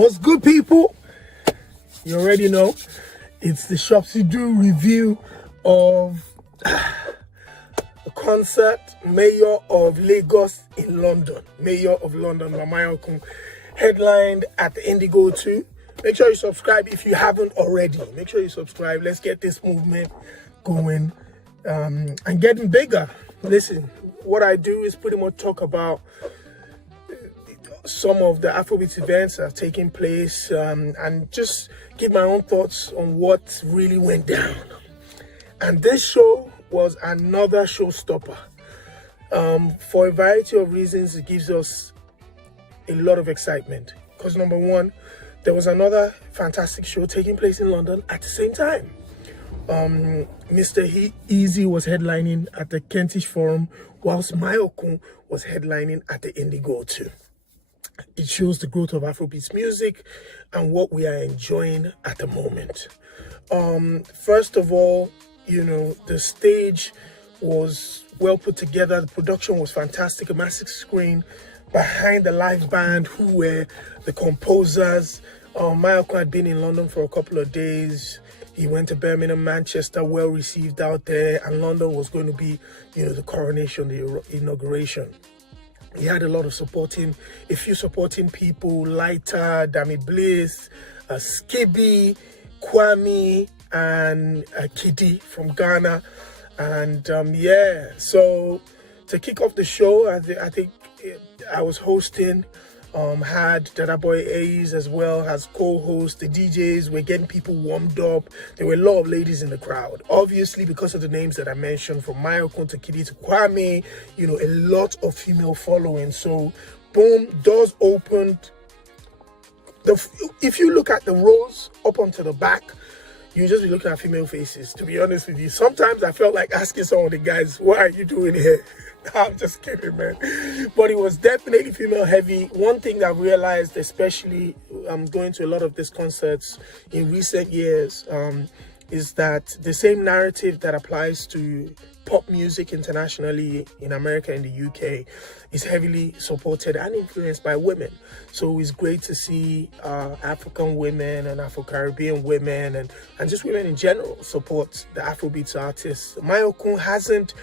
What's good, people? You already know it's the Skiibii review of the concert Mayor of Lagos in London. Mayor of London by Mayorkun, headlined at the Indigo 2. Make sure you subscribe if you haven't already. Make sure you subscribe. Let's get this movement going and getting bigger. Listen, what I do is pretty much talk about some of the Afrobeats events that have taken place and just give my own thoughts on what really went down. And this show was another showstopper. For a variety of reasons, it gives us a lot of excitement. Because number one, there was another fantastic show taking place in London at the same time. Mr. Easy was headlining at the Kentish Forum, whilst Mayorkun was headlining at the Indigo 2. It shows the growth of Afrobeats music and what we are enjoying at the moment. First of all, you know, the stage was well put together. The production was fantastic. A massive screen behind the live band, who were the composers. Mayorkun had been in London for a couple of days. He went to Birmingham, Manchester, well received out there, and London was going to be, you know, the coronation, the inauguration. He had a few supporting people: Lighter, Dami Bliss, Skiibii, Kwame, and Kidi from Ghana. And so to kick off the show, I think I was hosting. Had Dada Boy A's as well as co-host. The DJs were getting people warmed up. There were a lot of ladies in the crowd, obviously, because of the names that I mentioned, from Mayorkun to Kidi to Kwame. You know, a lot of female following. So boom, doors opened. If you look at the rows up onto the back, you just be looking at female faces. To be honest with you, sometimes I felt like asking some of the guys, what are you doing here? I'm just kidding, man. But it was definitely female heavy. One thing that I realized, especially going to a lot of these concerts in recent years, is that the same narrative that applies to pop music internationally in America and the UK is heavily supported and influenced by women. So it's great to see African women and Afro-Caribbean women and just women in general support the Afrobeats artists. Mayorkun hasn't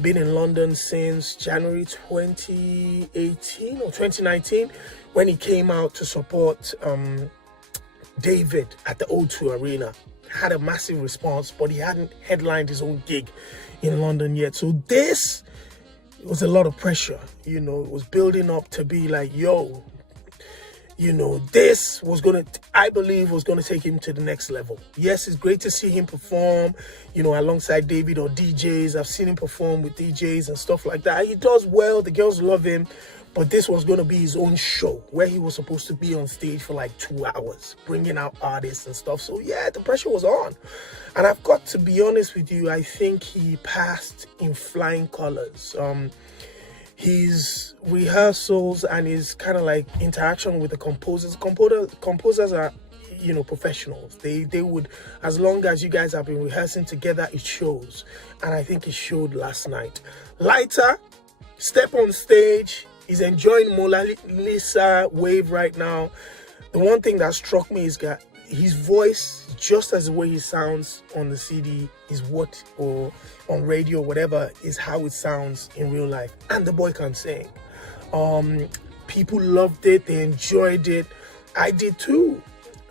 been in London since January 2018 or 2019, when he came out to support David at the O2 Arena. Had a massive response, but he hadn't headlined his own gig in London yet. So this was a lot of pressure. You know, it was building up to be like, yo, you know, this was I believe was gonna take him to the next level. Yes, it's great to see him perform, you know, alongside David or DJs. I've seen him perform with DJs and stuff like that. He does well, the girls love him. But this was going to be his own show, where he was supposed to be on stage for like 2 hours, bringing out artists and stuff. So yeah, the pressure was on. And I've got to be honest with you, I think he passed in flying colors. His rehearsals and his kind of like interaction with the composers. Composers are, you know, professionals. They would, as long as you guys have been rehearsing together, it shows. And I think it showed last night. Lighter, step on stage. He's enjoying Mona Lisa wave right now. The one thing that struck me is that his voice, just as the way he sounds on the CD, or on radio, whatever, is how it sounds in real life. And the boy can sing. People loved it. They enjoyed it. I did too.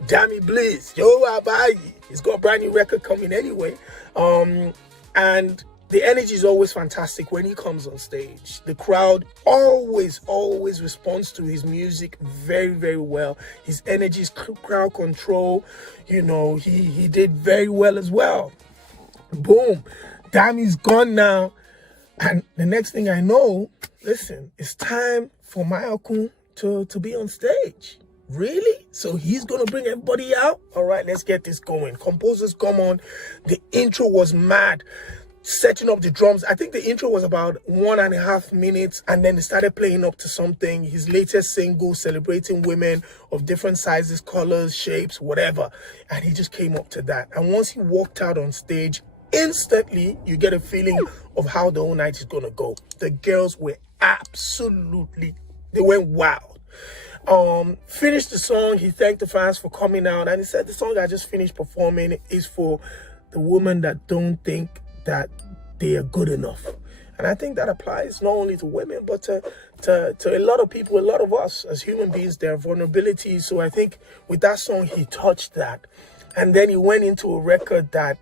Dami Bliss, yo, Abayi. He's got a brand new record coming anyway. And the energy is always fantastic when he comes on stage. The crowd always responds to his music very, very well. His energy is crowd control. You know, he did very well as well. Boom. Dami's gone now. And the next thing I know, listen, it's time for Mayorkun to be on stage. Really? So he's going to bring everybody out? All right, let's get this going. Composers come on. The intro was mad. Setting up the drums. I think the intro was about 1.5 minutes, and then it started playing up to something. His latest single, celebrating women of different sizes, colors, shapes, whatever. And he just came up to that. And once he walked out on stage, instantly you get a feeling of how the whole night is going to go. The girls were they went wild. Finished the song. He thanked the fans for coming out, and he said the song I just finished performing is for the women that don't think that they are good enough. And I think that applies not only to women, but to a lot of people, a lot of us as human beings, there are vulnerabilities. So I think with that song, he touched that. And then he went into a record that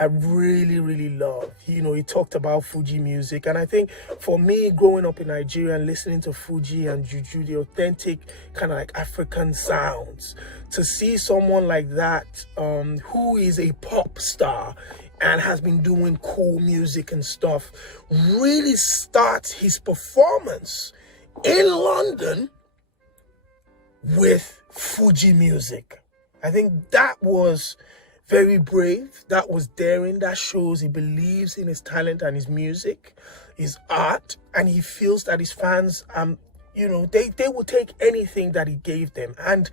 I really, really love. You know, he talked about Fuji music. And I think for me, growing up in Nigeria and listening to Fuji and Juju, the authentic kind of like African sounds, to see someone like that, who is a pop star and has been doing cool music and stuff, really starts his performance in London with Fuji music. I think that was very brave. That was daring. That shows he believes in his talent and his music, his art, and he feels that his fans, you know, they will take anything that he gave them. And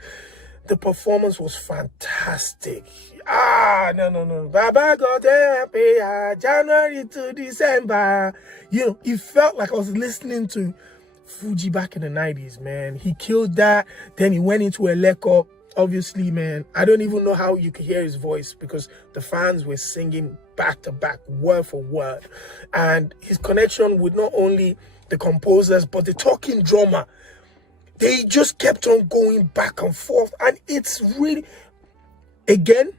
the performance was fantastic. No. Baba got there, January to December. You know, it felt like I was listening to Fuji back in the 90s, man. He killed that. Then he went into Eleko. Obviously, man, I don't even know how you could hear his voice because the fans were singing back to back, word for word. And his connection with not only the composers, but the talking drummer, they just kept on going back and forth. And it's really, again,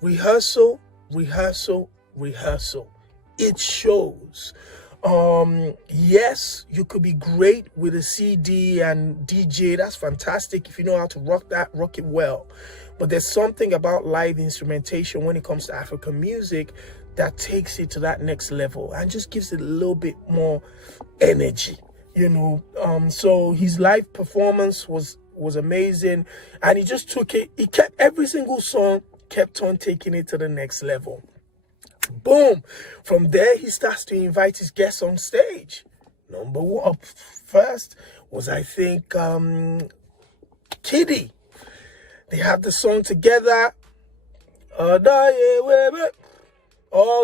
rehearsal. It shows. Yes, you could be great with a CD and DJ. That's fantastic. If you know how to rock that, rock it well. But there's something about live instrumentation when it comes to African music that takes it to that next level and just gives it a little bit more energy, you know. So his live performance was amazing, and he just took it. He kept every single song, kept on taking it to the next level. Boom. From there, he starts to invite his guests on stage. Number one up first was, I think, Skiibii. They had the song together. All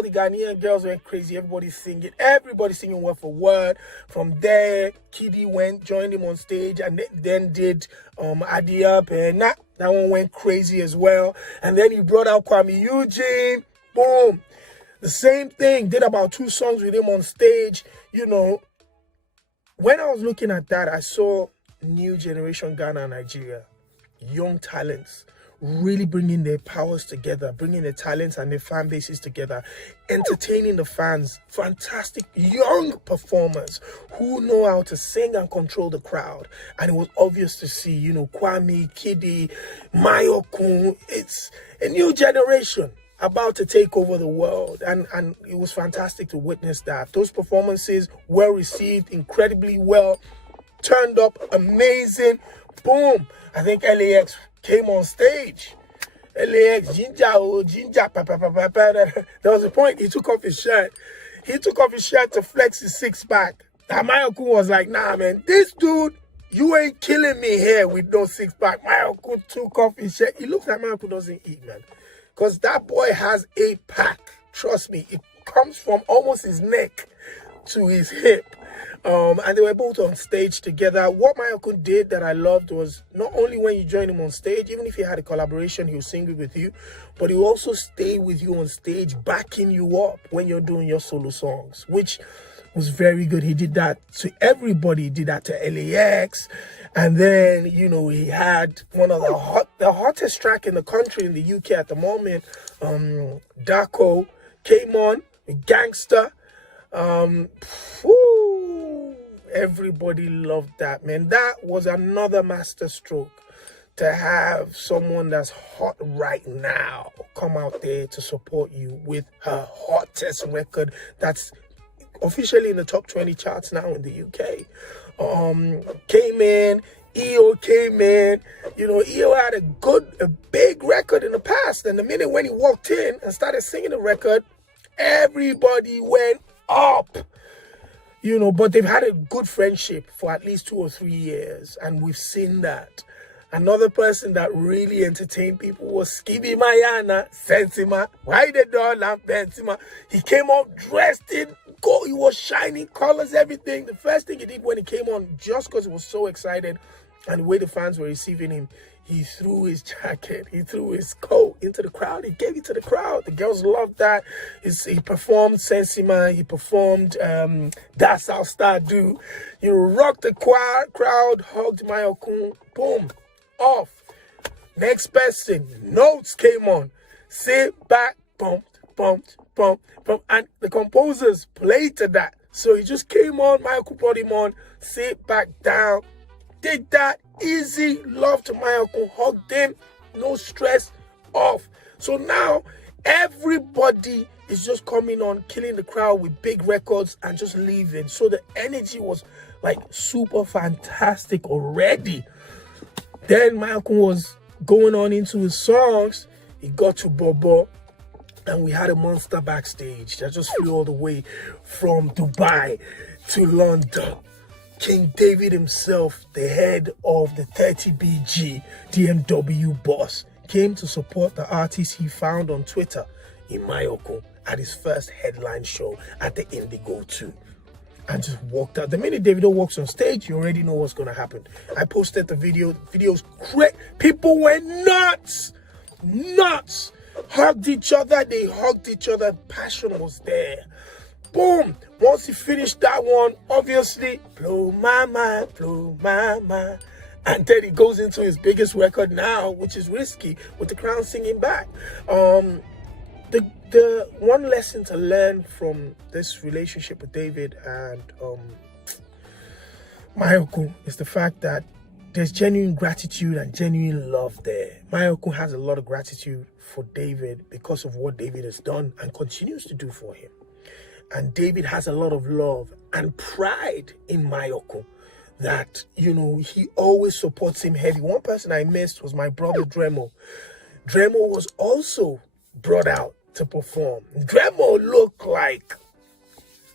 the Ghanaian girls went crazy. Everybody singing word for word. From there, Skiibii went, joined him on stage, and then did Adia Pena. That one went crazy as well. And then he brought out Kwame Eugene. Boom. The same thing, did about 2 songs with him on stage. You know, when I was looking at that, I saw new generation Ghana and Nigeria, young talents, really bringing their powers together, bringing their talents and their fan bases together, entertaining the fans. Fantastic young performers who know how to sing and control the crowd. And it was obvious to see, you know, Kwame, Skiibii, Mayorkun. It's a new generation about to take over the world, and it was fantastic to witness that. Those performances were received incredibly well, turned up amazing. Boom. I think LAX came on stage. LAX, Ginger, there was a point he took off his shirt. He took off his shirt to flex his 6-pack. And Mayorkun was like, nah, man, this dude, you ain't killing me here with no 6-pack. Mayorkun took off his shirt. He looks like Mayorkun doesn't eat, man. Because that boy has 8-pack. Trust me, it comes from almost his neck to his hip. And they were both on stage together. What Mayorkun did that I loved was not only when you join him on stage, even if he had a collaboration, he'll sing it with you, but he'll also stay with you on stage, backing you up when you're doing your solo songs, which was very good. He did that to everybody. He did that to LAX. And then, you know, he had one of the hottest track in the country in the UK at the moment. Daco came on with Gangster. Everybody loved that, man. That was another master stroke, to have someone that's hot right now come out there to support you with her hottest record that's officially in the top 20 charts now in the UK. Came in, EO came in. You know, EO had a big record in the past, and the minute when he walked in and started singing the record, everybody went up. You know, but they've had a good friendship for at least 2 or 3 years, and we've seen that. Another person that really entertained people was Skiibii Mayana, Sensima, Why the Dollar, Benzima. He came out dressed in gold. He was shining colors, everything. The first thing he did when he came on, just because he was so excited, And the way the fans were receiving him, he threw his jacket, he threw his coat into the crowd, he gave it to the crowd. The girls loved that. He performed Sensima, he performed That's How Star Do. He rocked the crowd, hugged Mayorkun, boom, off. Next person, notes came on. Sit back, bumped, bumped, bumped, bumped. And the composers played to that. So he just came on, Mayorkun brought him on, sit back down. Did that easy, love to Mayorkun, hugged him, no stress, off. So now everybody is just coming on, killing the crowd with big records and just leaving. So the energy was like super fantastic already. Then Mayorkun was going on into his songs. He got to Bobo, and we had a monster backstage that just flew all the way from Dubai to London. King David himself, the head of the 30BG DMW boss, came to support the artist he found on Twitter in Mayorkun at his first headline show at the Indigo 2. And just walked out. The minute Davido walks on stage, you already know what's going to happen. I posted the video. The video's great. People went nuts. Nuts. Hugged each other. They hugged each other. Passion was there. Boom. Once he finished that one, obviously, blow my mind, blow my mind. And then he goes into his biggest record now, which is Risky, with the crowd singing back. The one lesson to learn from this relationship with David and Mayorkun is the fact that there's genuine gratitude and genuine love there. Mayorkun has a lot of gratitude for David because of what David has done and continues to do for him. And David has a lot of love and pride in Mayorkun that, you know, he always supports him heavy. One person I missed was my brother Dremo. Dremo was also brought out to perform. Dremo looked like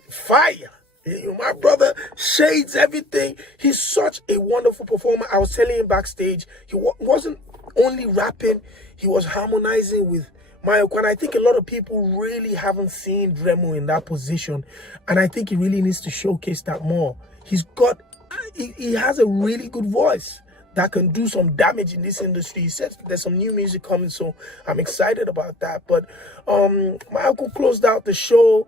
fire. You know, my brother shades everything. He's such a wonderful performer. I was telling him backstage, he wasn't only rapping, he was harmonizing with Mayorkun. And I think a lot of people really haven't seen Dremo in that position. And I think he really needs to showcase that more. He has a really good voice that can do some damage in this industry. He said there's some new music coming, so I'm excited about that. But Mayorkun closed out the show.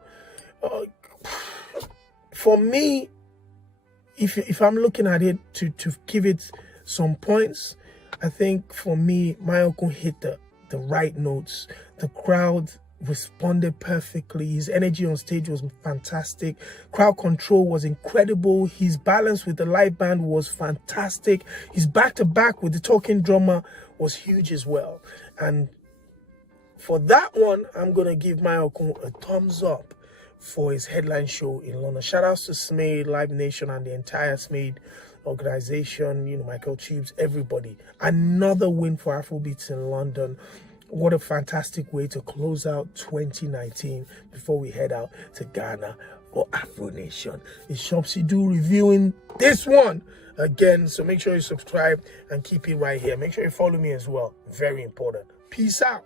For me, if I'm looking at it to give it some points, I think for me, Mayorkun hit the right notes. The crowd responded perfectly. His energy on stage was fantastic. Crowd control was incredible. His balance with the live band was fantastic. His back-to-back with the talking drummer was huge as well. And for that one, I'm going to give Mayorkun a thumbs up for his headline show in London. Shout outs to Smade, Live Nation, and the entire Smade organization, you know, Michael Tubes, everybody. Another win for Afrobeats in London. What a fantastic way to close out 2019 before we head out to Ghana for Afro Nation. It's Shopsy Do reviewing this one again. So make sure you subscribe and keep it right here. Make sure you follow me as well. Very important. Peace out.